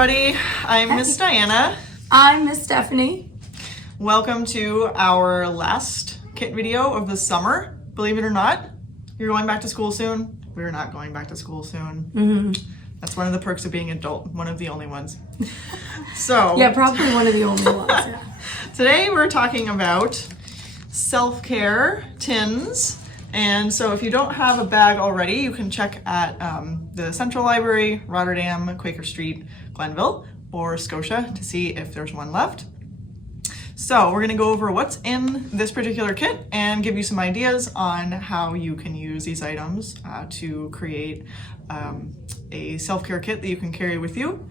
everybody. I'm Miss Diana. I'm Miss Stephanie. Welcome to our last kit video of the summer. Believe it or not, you're going back to school soon. We're not going back to school soon. Mm-hmm. That's one of the perks of being an adult. One of the only ones. So yeah, probably one of the only ones. Yeah. Today we're talking about self-care tins. And so if you don't have a bag already, you can check at the Central Library, Rotterdam, Quaker Street, Glenville, or Scotia to see if there's one left. So we're going to go over what's in this particular kit and give you some ideas on how you can use these items to create a self-care kit that you can carry with you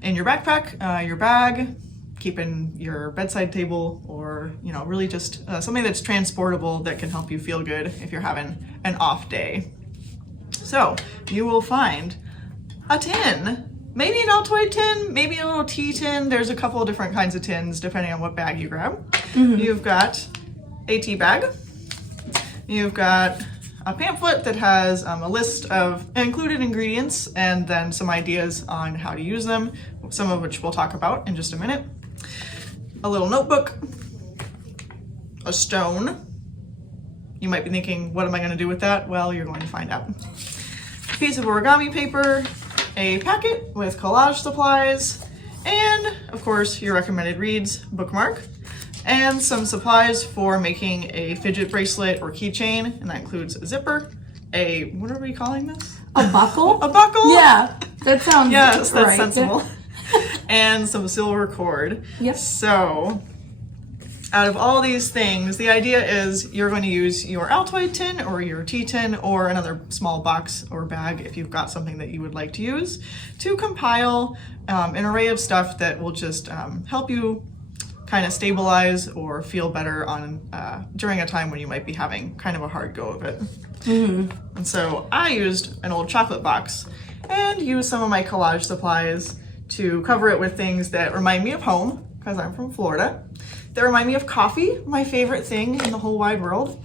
in your backpack, your bag, keep in your bedside table, or really just something that's transportable that can help you feel good if you're having an off day. So you will find a tin, maybe an Altoid tin, maybe a little tea tin. There's a couple of different kinds of tins depending on what bag you grab. Mm-hmm. You've got a tea bag. You've got a pamphlet that has a list of included ingredients and then some ideas on how to use them, some of which we'll talk about in just a minute. A little notebook, a stone. You might be thinking, what am I going to do with that? Well, you're going to find out. A piece of origami paper, a packet with collage supplies, and of course your recommended reads bookmark, and some supplies for making a fidget bracelet or keychain, and that includes a zipper, what are we calling this? A buckle? A buckle? Yeah, that sounds yes, that's right. sensible. And some silver cord. Yep. So out of all these things, the idea is you're going to use your Altoid tin or your tea tin or another small box or bag if you've got something that you would like to use to compile an array of stuff that will just help you kind of stabilize or feel better on during a time when you might be having kind of a hard go of it. Mm-hmm. And so I used an old chocolate box and used some of my collage supplies to cover it with things that remind me of home, because I'm from Florida. That remind me of coffee, my favorite thing in the whole wide world.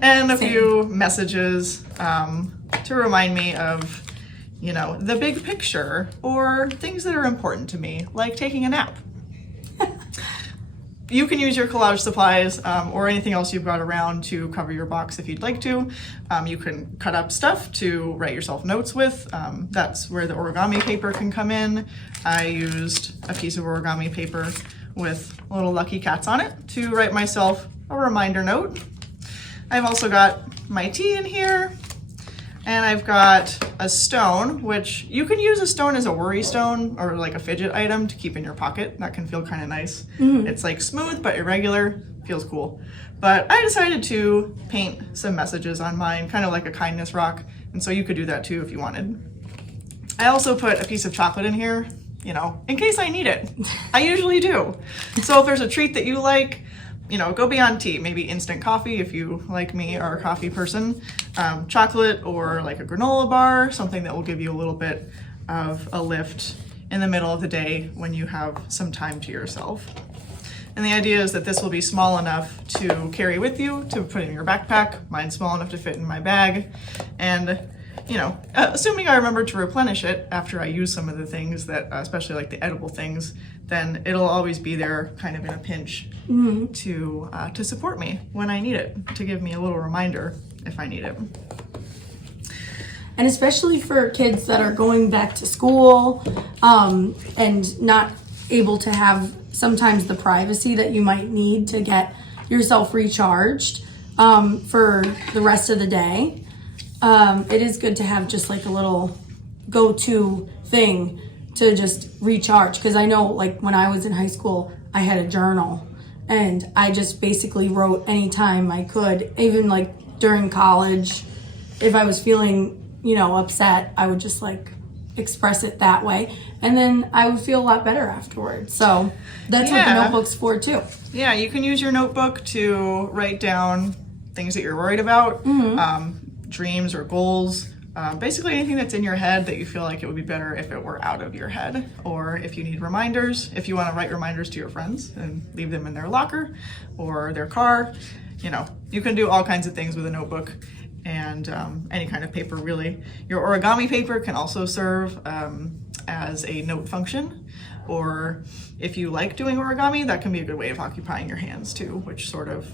And a few messages to remind me of, the big picture or things that are important to me, like taking a nap. You can use your collage supplies or anything else you've got around to cover your box if you'd like to. You can cut up stuff to write yourself notes with. That's where the origami paper can come in. I used a piece of origami paper with little lucky cats on it to write myself a reminder note. I've also got my tea in here. And I've got a stone, which you can use a stone as a worry stone or like a fidget item to keep in your pocket. That can feel kind of nice. Mm-hmm. It's like smooth but irregular, feels cool. But I decided to paint some messages on mine, kind of like a kindness rock. And so you could do that too if you wanted. I also put a piece of chocolate in here, in case I need it. I usually do. So if there's a treat that you like, go beyond tea, maybe instant coffee if you, like me, are a coffee person, chocolate or like a granola bar, something that will give you a little bit of a lift in the middle of the day when you have some time to yourself. And the idea is that this will be small enough to carry with you, to put in your backpack. Mine's small enough to fit in my bag. And assuming I remember to replenish it after I use some of the things that, especially like the edible things, then it'll always be there kind of in a pinch to support me when I need it, to give me a little reminder if I need it. And especially for kids that are going back to school and not able to have sometimes the privacy that you might need to get yourself recharged for the rest of the day. It is good to have just like a little go-to thing to just recharge, because I know like when I was in high school I had a journal and I just basically wrote anytime I could, even like during college. If I was feeling upset, I would just like express it that way, and then I would feel a lot better afterwards. So that's what the notebook's for too. Yeah, you can use your notebook to write down things that you're worried about, dreams or goals, basically anything that's in your head that you feel like it would be better if it were out of your head. Or if you need reminders, if you want to write reminders to your friends and leave them in their locker or their car, you can do all kinds of things with a notebook. And any kind of paper, really. Your origami paper can also serve as a note function, or if you like doing origami, that can be a good way of occupying your hands too, which sort of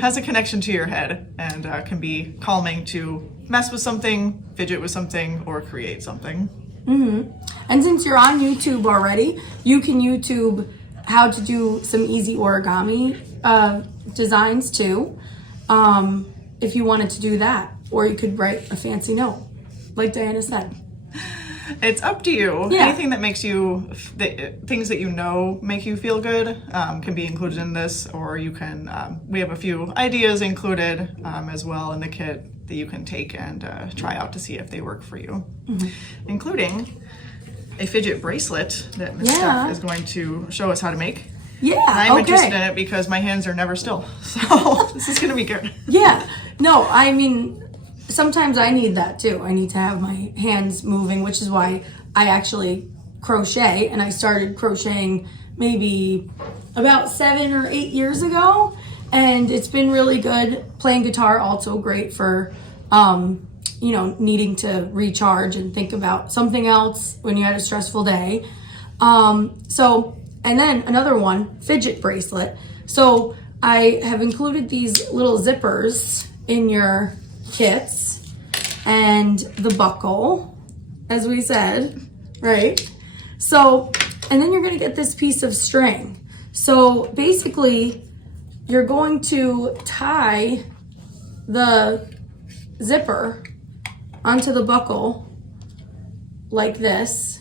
has a connection to your head and can be calming to mess with something, fidget with something, or create something. And since you're on YouTube already, you can YouTube how to do some easy origami designs too, if you wanted to do that. Or you could write a fancy note, like Diana said. It's up to you. Yeah. Anything that makes you, things that you know make you feel good can be included in this, or you can, we have a few ideas included as well in the kit that you can take and try out to see if they work for you, including a fidget bracelet that Ms. Steph is going to show us how to make. Yeah, I'm interested in it because my hands are never still, so this is going to be good. Yeah, no, I mean, sometimes I need that too. I need to have my hands moving, which is why I actually crochet, and I started crocheting maybe about 7 or 8 years ago, and it's been really good. Playing guitar also great for you know, needing to recharge and think about something else when you had a stressful day. And then another one, fidget bracelet. So I have included these little zippers in your kits and the buckle, as we said, right? So, and then you're gonna get this piece of string. So basically, you're going to tie the zipper onto the buckle like this,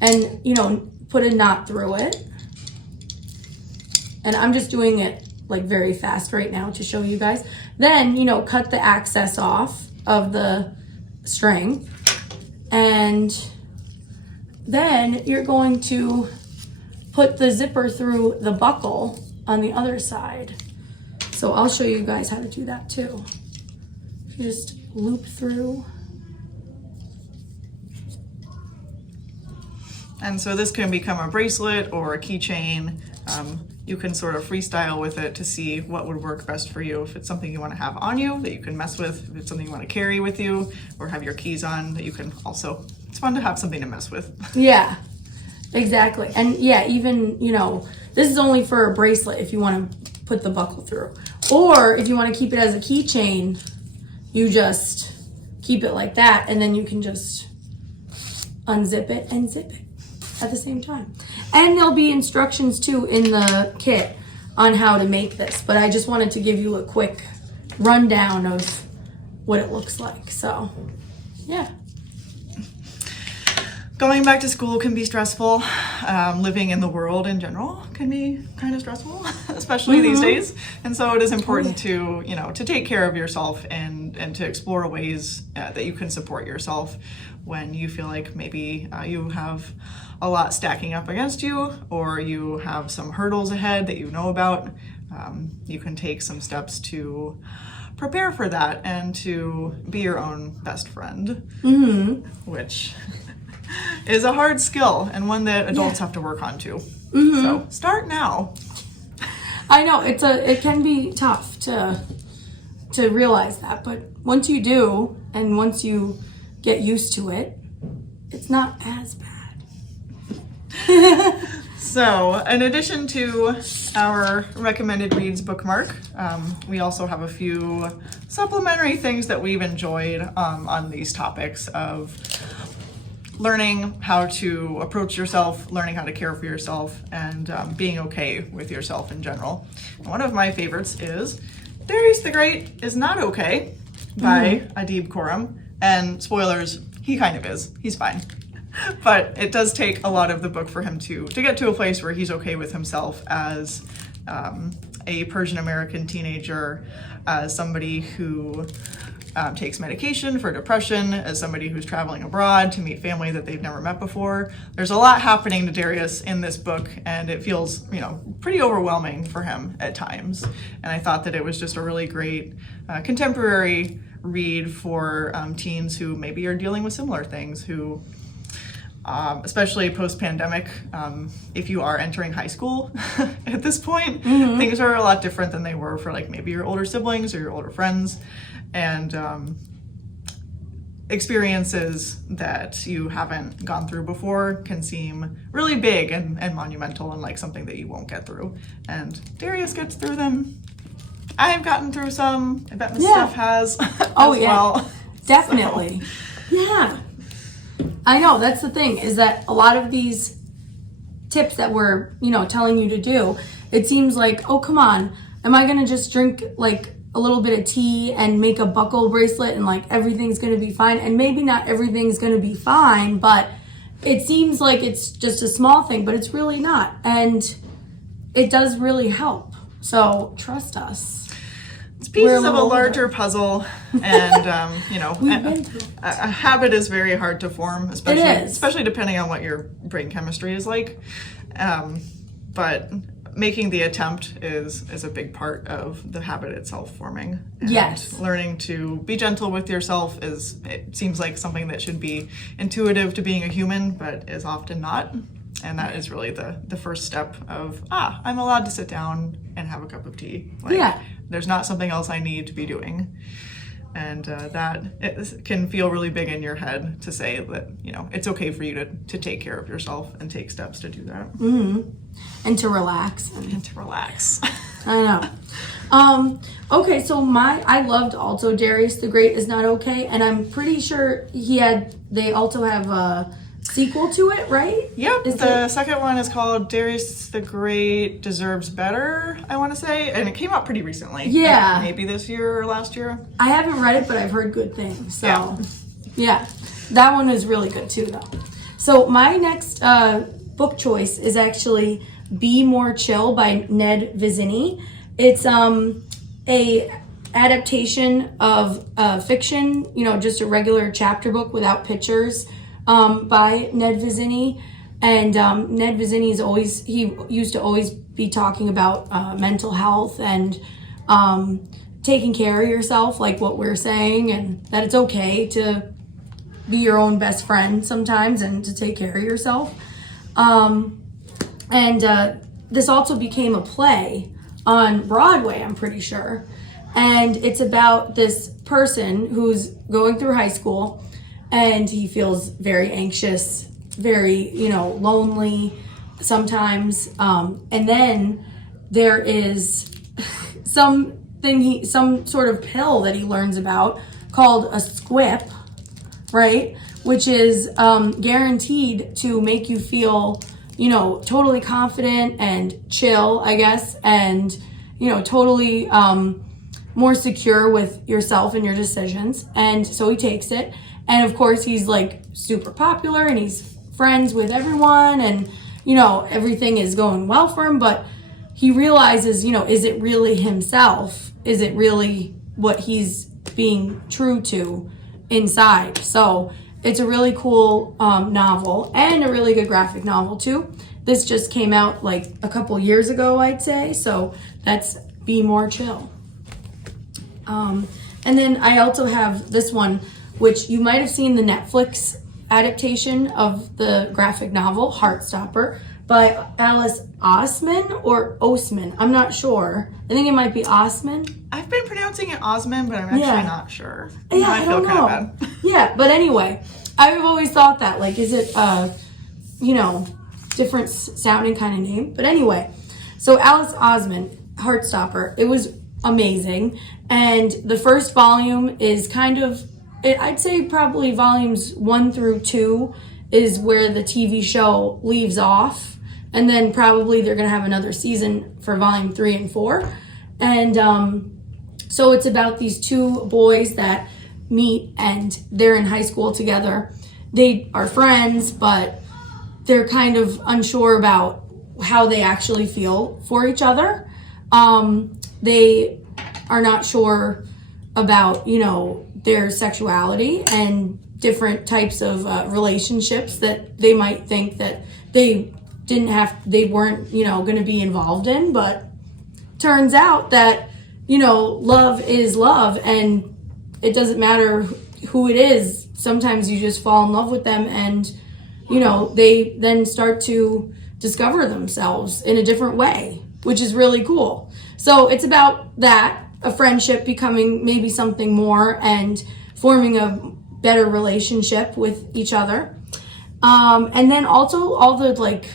and you know, put a knot through it. And I'm just doing it like very fast right now to show you guys. Then, you know, cut the excess off of the string, and then you're going to put the zipper through the buckle on the other side. So I'll show you guys how to do that too. You just loop through. And so this can become a bracelet or a keychain. You can sort of freestyle with it to see what would work best for you. If it's something you want to have on you that you can mess with, if it's something you want to carry with you or have your keys on that you can also, it's fun to have something to mess with. Yeah, exactly. And yeah, even, you know, this is only for a bracelet if you want to put the buckle through. Or if you want to keep it as a keychain, you just keep it like that, and then you can just unzip it and zip it at the same time. And there'll be instructions too in the kit on how to make this, but I just wanted to give you a quick rundown of what it looks like. So yeah. Going back to school can be stressful. Living in the world in general can be kind of stressful, especially these days. And so it is important to, you know, to take care of yourself and to explore ways that you can support yourself when you feel like maybe you have a lot stacking up against you, or you have some hurdles ahead that you know about. You can take some steps to prepare for that and to be your own best friend, which is a hard skill and one that adults have to work on too. So start now. I know it can be tough to realize that, but once you do, and once you get used to it, it's not as bad. So, in addition to our recommended reads bookmark, we also have a few supplementary things that we've enjoyed on these topics of learning how to approach yourself, learning how to care for yourself, and being okay with yourself in general. And one of my favorites is Darius the Great is Not Okay by Adib Khorram. And spoilers, he kind of is. He's fine. But it does take a lot of the book for him to get to a place where he's okay with himself as a Persian American teenager, as somebody who takes medication for depression, as somebody who's traveling abroad to meet family that they've never met before. There's a lot happening to Darius in this book, and it feels, you know, pretty overwhelming for him at times. And I thought that it was just a really great contemporary read for teens who maybe are dealing with similar things, who especially post-pandemic, if you are entering high school at this point, things are a lot different than they were for like maybe your older siblings or your older friends. And experiences that you haven't gone through before can seem really big and monumental and like something that you won't get through. And Darius gets through them. I've gotten through some. I bet Miss Steph has Oh, as yeah. well. Definitely. Yeah. I know, that's the thing, is that a lot of these tips that we're, telling you to do, it seems like, oh, come on, am I going to just drink like a little bit of tea and make a buckle bracelet and like everything's going to be fine? And maybe not everything's going to be fine, but it seems like it's just a small thing, but it's really not. And it does really help. So trust us. It's pieces of a larger puzzle, and We've been through it. a habit is very hard to form, especially It is. especially depending on what your brain chemistry is like. But making the attempt is a big part of the habit itself forming. And Yes. learning to be gentle with yourself it seems like something that should be intuitive to being a human, but is often not. And that is really the first step of, I'm allowed to sit down and have a cup of tea. Yeah. There's not something else I need to be doing. And that it can feel really big in your head to say that, it's okay for you to take care of yourself and take steps to do that. Mm-hmm. And to relax. And to relax. I know. Okay, so I loved also Darius the Great is Not Okay, and I'm pretty sure they also have a sequel to it, right? Yep, the second one is called Darius the Great Deserves Better, I want to say, and it came out pretty recently. Yeah. Like maybe this year or last year. I haven't read it, but I've heard good things. So, yeah, that one is really good too, though. So my next book choice is actually Be More Chill by Ned Vizzini. It's a adaptation of fiction, just a regular chapter book without pictures. By Ned Vizzini, and Ned Vizzini he used to always be talking about mental health and taking care of yourself, like what we're saying, and that it's okay to be your own best friend sometimes and to take care of yourself. This also became a play on Broadway, I'm pretty sure, and it's about this person who's going through high school. And he feels very anxious, very, lonely sometimes. And then there is some sort of pill that he learns about called a squip, right? Which is guaranteed to make you feel, totally confident and chill, I guess, and, totally more secure with yourself and your decisions. And so he takes it. And of course, he's like super popular and he's friends with everyone and, everything is going well for him. But he realizes, is it really himself? Is it really what he's being true to inside? So it's a really cool novel and a really good graphic novel too. This just came out like a couple years ago, I'd say. So that's Be More Chill. And then I also have this one, which you might have seen the Netflix adaptation of the graphic novel, Heartstopper, by Alice Osman or Osman. I'm not sure. I think it might be Osman. I've been pronouncing it Osman, but I'm actually not sure. Yeah, I don't know. Kind of bad. Yeah, but anyway, I've always thought that. Like, is it, different sounding kind of name? But anyway, so Alice Osman, Heartstopper, it was amazing. And the first volume is kind of, I'd say probably volumes 1 through 2 is where the TV show leaves off. And then probably they're going to have another season for volume 3 and 4. And so it's about these two boys that meet and they're in high school together. They are friends, but they're kind of unsure about how they actually feel for each other. They are not sure about, their sexuality and different types of relationships that they might think that they weren't, going to be involved in. But turns out that, love is love, and it doesn't matter who it is. Sometimes you just fall in love with them, and, they then start to discover themselves in a different way, which is really cool. So it's about that, a friendship becoming maybe something more and forming a better relationship with each other. And then also all the like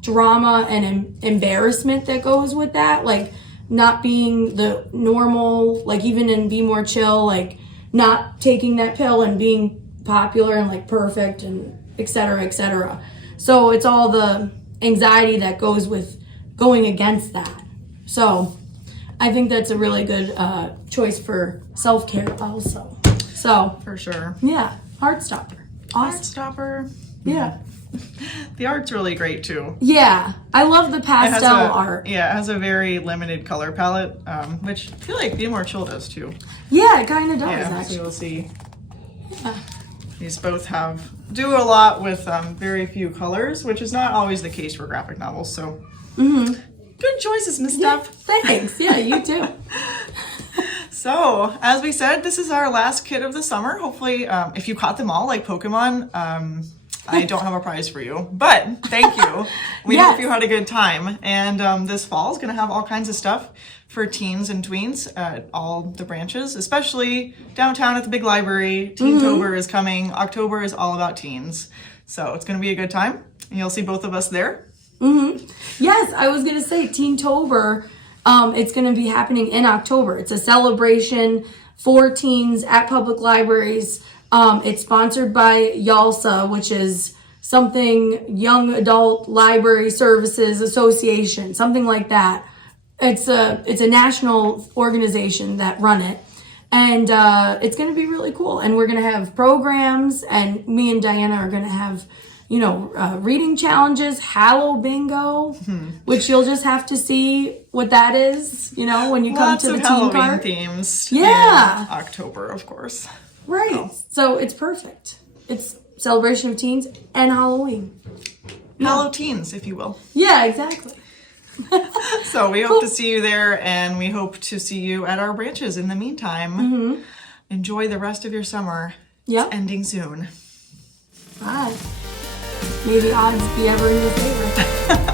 drama and embarrassment that goes with that, like not being the normal, like even in Be More Chill, like not taking that pill and being popular and like perfect and et cetera, et cetera. So it's all the anxiety that goes with going against that. So I think that's a really good choice for self-care also. So For sure. yeah, Heartstopper. Awesome. Heartstopper. Yeah. The art's really great too. Yeah, I love the It has pastel a, art. Yeah, it has a very limited color palette, which I feel like Be More Chill does too. Yeah, it kind of does Yeah, so actually. you'll see. Yeah. These both do a lot with very few colors, which is not always the case for graphic novels. So, good choices, Miss Yeah, Steph. thanks. Yeah, you too. So, as we said, this is our last kit of the summer. Hopefully, if you caught them all like Pokemon, I don't have a prize for you, but thank you. We Yes. hope you had a good time. And this fall is going to have all kinds of stuff for teens and tweens at all the branches, especially downtown at the big library. Teentober is coming. October is all about teens. So it's going to be a good time. And you'll see both of us there. Yes, I was going to say Teentober. It's going to be happening in October. It's a celebration for teens at public libraries. It's sponsored by YALSA, which is something Young Adult Library Services Association, something like that. It's a national organization that run it. And it's going to be really cool. And we're going to have programs, and me and Diana are going to have, reading challenges, Hallow Bingo, which you'll just have to see what that is, when you come Lots to the of teen Halloween cart. themes. Yeah. In October, of course. Right. So it's perfect. It's celebration of teens and Halloween. Hallow teens, if you will. Yeah, exactly. So we hope to see you there, and we hope to see you at our branches. In the meantime, enjoy the rest of your summer. Yep. It's ending soon. Bye. May the odds be ever in your favor.